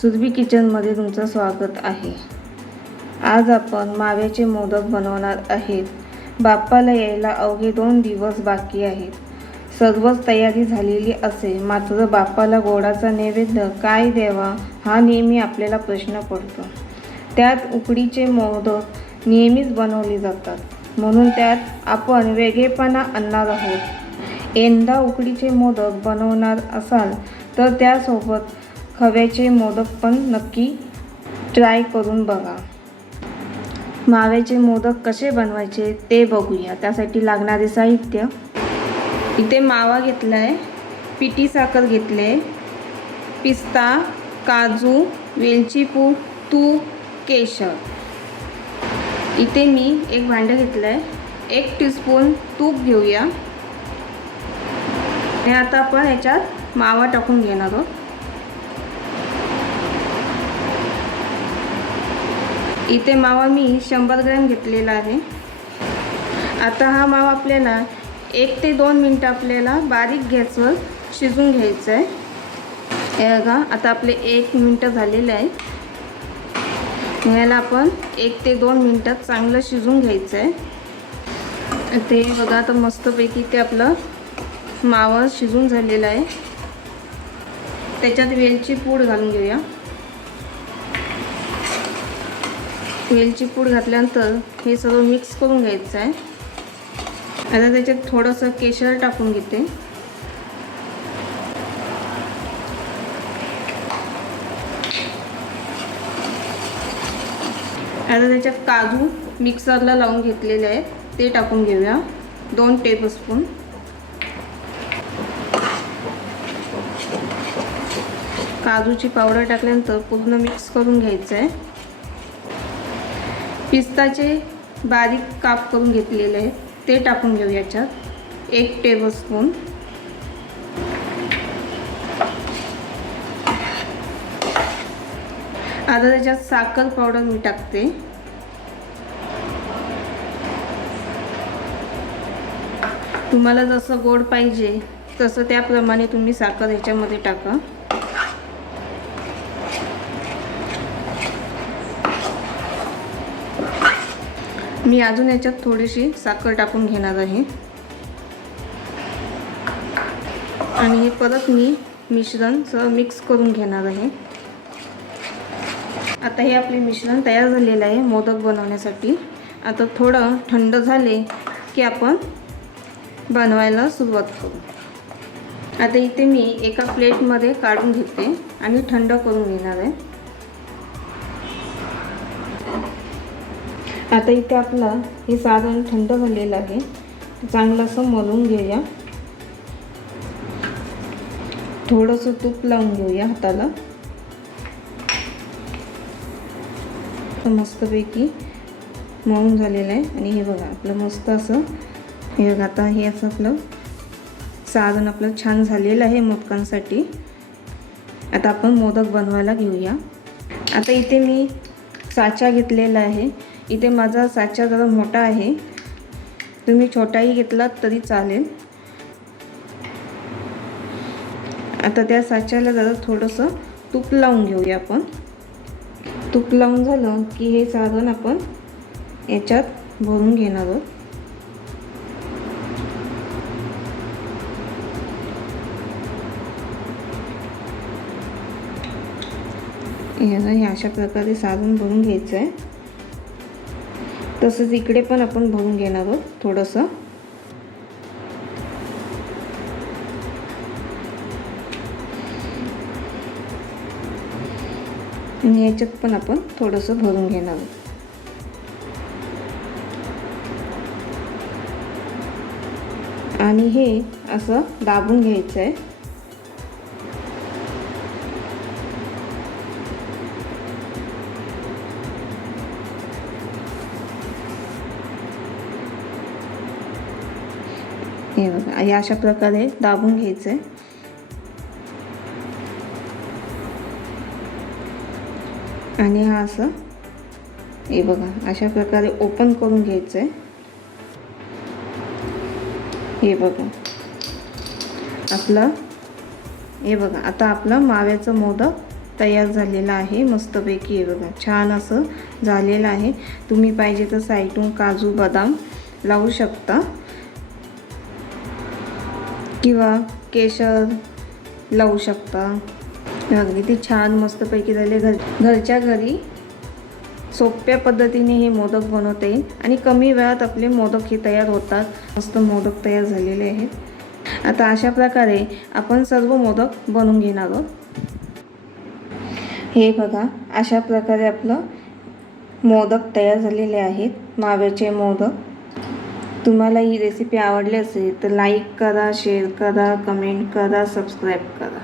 सुरभी किचनमध्ये तुमचं स्वागत आहे। आज आपण माव्याचे मोदक बनवणार आहेत। बाप्पाला यायला अवघे 2 दिवस बाकी आहेत। सर्वच तयारी झालेली असेल, मात्र बाप्पाला गोडाचा नैवेद्य काय द्यावा हा नेहमी आपल्याला प्रश्न पडतो। त्यात उकडीचे मोदक नेहमीच बनवले जातात, म्हणून त्यात आपण वेगळेपणा आणणार आहोत। यंदा उकडीचे मोदक बनवणार असाल तर त्यासोबत खव्याचे मोदक पण नक्की ट्राय करून बघा। माव्याचे मोदक कसे बनवायचे ते बघूया। त्यासाठी लागणारे साहित्य, इथे मावा घेतला आहे, पिठी साखर घेतले, पिस्ता, काजू, वेलची पूड, तूप, केशर। इथे मी एक भांडं घेतलं आहे, 1 टीस्पून तूप घेऊया आणि आता आपण याच्यात मावा टाकून घेणार आहोत। इथे मावा मी 100 ग्रॅम घेतलेला आहे। आता हा मावा आपल्याला 1 ते 2 मिनटं आपल्याला बारीक गॅसवर शिजवून घ्यायचं आहे। हे बघा, आता आपले 1 मिनटं झालेले आहे। याला आपण 1 ते 2 मिनटात चांगलं शिजवून घ्यायचं आहे। ते बघा, आता मस्तपैकी ते आपलं मावा शिजून झालेला आहे। त्याच्यात वेलची पूड घालून घेऊया। वेलची पूड घातल्यानंतर हे सगळं मिक्स करून घ्यायचं आहे। आता त्याच्यात थोडंसं केशर टाकून घेते। आता त्याच्यात काजू मिक्सरला लावून घेतलेले आहेत, ते टाकून घेऊया, 2 टेबलस्पून। काजूची पावडर टाकल्यानंतर पूर्ण मिक्स करून घ्यायचं आहे। पिस्ताचे बारीक काप करून घेतलेले आहेत, ते टाकून घेऊ याच्यात, 1 टेबलस्पून। आता त्याच्यात साखर पावडर मी टाकते। तुम्हाला जसं गोड पाहिजे तसं त्याप्रमाणे तुम्ही साखर याच्यामध्ये टाका। मी अजून याच्यात थोडीशी साखर टाकून घेणार आहे आणि हे परत मी मिश्रण मिक्स करून घेणार आहे। आता हे आपले मिश्रण तयार झालेलं आहे मोदक बनवण्यासाठी। आता थोडं थंड झाले की आपण बनवायला सुरुवात करू। आता इथे मी एका प्लेटमध्ये काढून घेते आणि थंड करून घेणार आहे। आता इथे आपलं हे सारण थंड झालेलं आहे, चांगलं असं मळून घेऊया। थोडंसं तूप लावून घेऊया हाताला। मस्तपैकी मळून झालेलं आहे आणि हे बघा आपलं मस्त असं, हे बघा आता हे असं आपलं सारण आपलं छान झालेलं आहे मोदकांसाठी। आता आपण मोदक बनवायला घेऊया। आता इथे मी साचा घेतलेला आहे। इथे माझा साचा जरा मोठा आहे, तुम्ही छोटाही घेतलात तरी चालेल। आता त्या साच्याला जरा थोडंसं तूप लावून घेऊया आपण। तूप लावून झालं की हे सारण आपण याच्यात भरून घेणार आहोत। हे अशा प्रकारे सारण भरून घ्यायचं आहे। तसंच इकडे पण आपण भरून घेणार आहोत थोडंसं। आणि याच्यात पण आपण थोडंसं भरून घेणार आहोत। आणि हे असं दाबून घ्यायचं आहे। हे बघा, या अशा प्रकारे दाबून घ्यायचं आहे आणि हा असं हे बघा अशा प्रकारे ओपन करून घ्यायचं आहे। हे बघा आपलं, हे बघा आता आपलं माव्याचं मोदक तयार झालेला आहे मस्तपैकी. हे बघा छान असं झालेलं आहे. तुम्ही पाहिजे तर साईडून काजू बदाम लावू शकता किंवा केशर लावू शकता. किती छान मस्तपैकी झाले. घरच्या घरी सोप्या पद्धतीने हे मोदक बनवता येईल आणि कमी वेळात आपले मोदक हे तयार होतात. मस्त मोदक तयार झालेले आहेत. आता अशा प्रकारे आपण सर्व मोदक बनवून घेणार आहोत. हे बघा अशा प्रकारे आपलं मोदक तयार झालेले आहेत, माव्याचे मोदक. तुम्हाला ही रेसिपी आवडली असेल तर लाईक करा, शेअर करा, कमेंट करा, सबस्क्राईब करा.